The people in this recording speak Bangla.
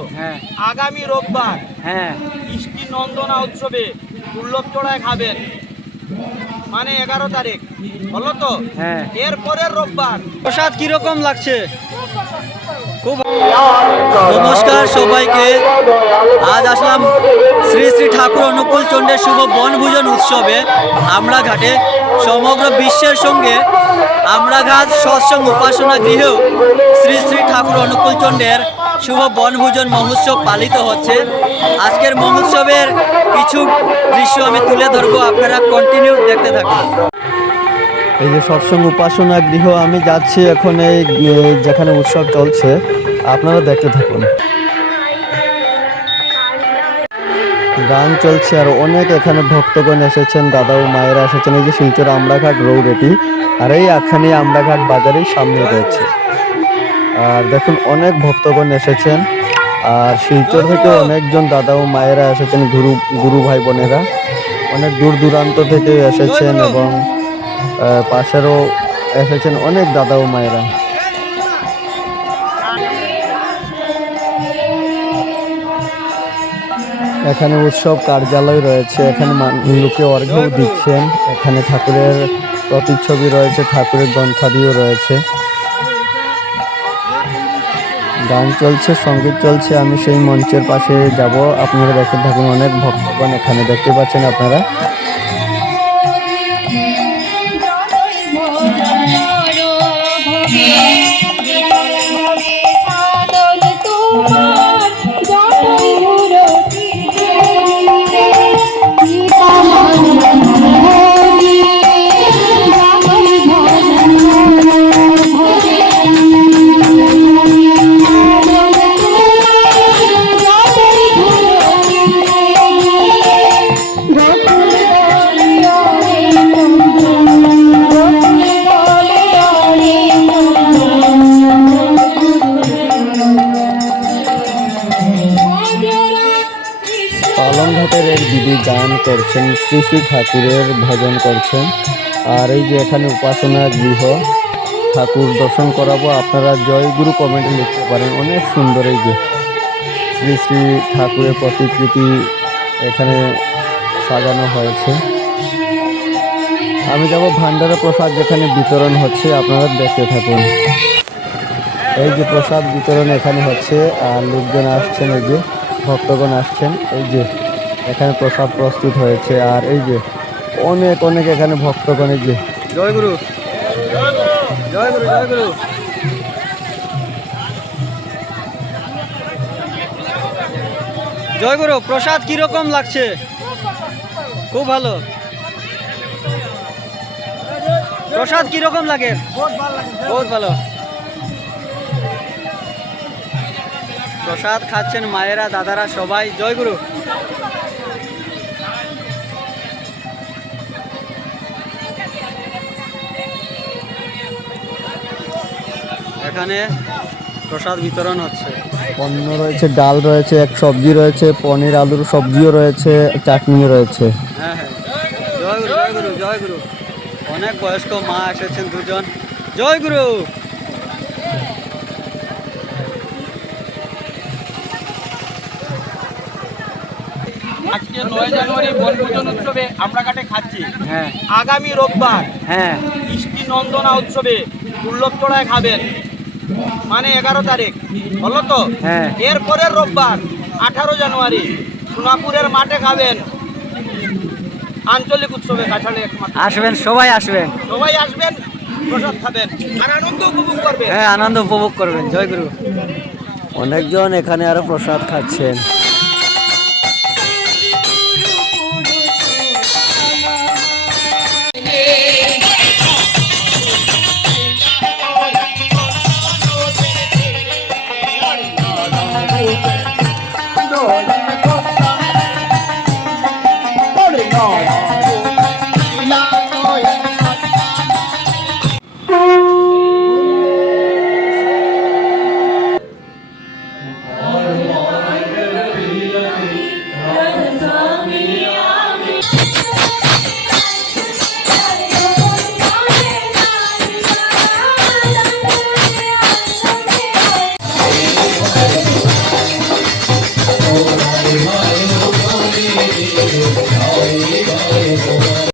হ্যাঁ। আগামী রোববার হ্যাঁ। কৃষ্টি নন্দনা উৎসবে দুর্লভ চড়ায় খাবেন। মানে এগারো তারিখ। হলো তো? হ্যাঁ। এরপরের রোববার। প্রসাদ কীরকম লাগছে? নমস্কার সবাইকে। আজ আসলাম শ্রী শ্রী ঠাকুর অনুকূল চন্ডের শুভ বনভোজন উৎসবে আমরাঘাটে সমগ্র বিশ্বের সঙ্গে আমরাঘাট সৎসঙ্গ উপাসনা গৃহেও শ্রী শ্রী ঠাকুর অনুকূল চন্ডের শুভ বনভোজন মহোৎসব পালিত হচ্ছে। আজকের মহোৎসবের কিছু দৃশ্য আমি তুলে ধরবো, আপনারা কন্টিনিউ দেখতে থাকুন। এই যে সৎসঙ্গ উপাসনা গৃহ, আমি যাচ্ছি এখন এই যেখানে উৎসব চলছে। আপনারা দেখতে থাকুন। গান চলছে আর অনেক এখানে ভক্তগণ এসেছেন, দাদা ও মায়েরা এসেছেন। এই যে শিলচর আমরাঘাট রোড এটি, আর এই আখানি আমরাঘাট বাজারের সামনে রয়েছে। আর দেখুন, অনেক ভক্তগণ এসেছেন। আর শিলচর থেকে অনেকজন দাদা ও মায়েরা এসেছেন, গুরু গুরু ভাই বোনেরা। অনেক দূর দূরান্ত থেকে এসেছেন এবং পাশেরও এসেছেন অনেক দাদা ও মায়েরা। এখানে উৎসব কার্যালয় রয়েছে, এখানে লোকে অর্ঘ্যও দিচ্ছেন, এখানে ঠাকুরের প্রতিচ্ছবি রয়েছে, ঠাকুরের গ্রন্থাদিও রয়েছে। গান চলছে, সংগীত চলছে, আমি সেই মঞ্চের পাশে যাব। আপনারা দেখতে থাকুন, অনেক ভক্তগণ এখানে দেখতে পাচ্ছেন আপনারা। পালংঘাটের এক দিদি গান করছেন শ্রী শ্রী ঠাকুরের ভজন করছেন। আর এই যে এখানে উপাসনা গৃহ, ঠাকুর দর্শন করাবো, আপনারা জয়গুরু কমেন্টে লিখতে পারেন। অনেক সুন্দর এই যে শ্রী শ্রী ঠাকুরের প্রতিকৃতি এখানে সাজানো হয়েছে। আমি যাব ভান্ডারা প্রসাদ যেখানে বিতরণ হচ্ছে, আপনারা দেখতে থাকুন। এই যে প্রসাদ বিতরণ এখানে হচ্ছে, আর লোকজন আসছেন, এই যে ভক্তগণ আসছেন, এই যে এখানে প্রসাদ প্রস্তুত হয়েছে, আর এই যে অনেক অনেক এখানে ভক্তগণ, এই যে জয় গুরু জয় গুরু জয় গুরু জয় গুরু প্রসাদ কীরকম লাগছে? খুব ভালো। প্রসাদ কীরকম লাগে? বহুত ভালো। প্রসাদ খাচ্ছেন মায়েরা, দাদারা সবাই। জয় গুরু এখানে প্রসাদ বিতরণ হচ্ছে। অন্ন রয়েছে ডাল রয়েছে এক সবজি রয়েছে পনির আলুর সবজিও রয়েছে চাটনিও রয়েছে। হ্যাঁ হ্যাঁ। জয় গুরু জয় গুরু জয় গুরু। অনেক বয়স্ক মা এসেছেন দুজন। জয় গুরু! আজকে নয় জানুয়ারি বনভোজন উৎসবে আমরা কাটে খাচ্ছি। হ্যাঁ। আগামী রোববার হ্যাঁ। কৃষ্টি নন্দনা উৎসবে দুর্লভ চড়ায় খাবেন। মানে এগারো তারিখ হলো তো? হ্যাঁ। এরপরে রোববার আঠারো জানুয়ারি সোনাপুরের মাঠে খাবেন আঞ্চলিক উৎসবে কাছাড়ে আসবেন সবাই আসবেন। সবাই আসবেন প্রসাদ খাবেন আর আনন্দ উপভোগ করবেন। হ্যাঁ আনন্দ উপভোগ করবেন জয় গুরু। অনেকজন এখানে আরও প্রসাদ খাচ্ছেন। Chao.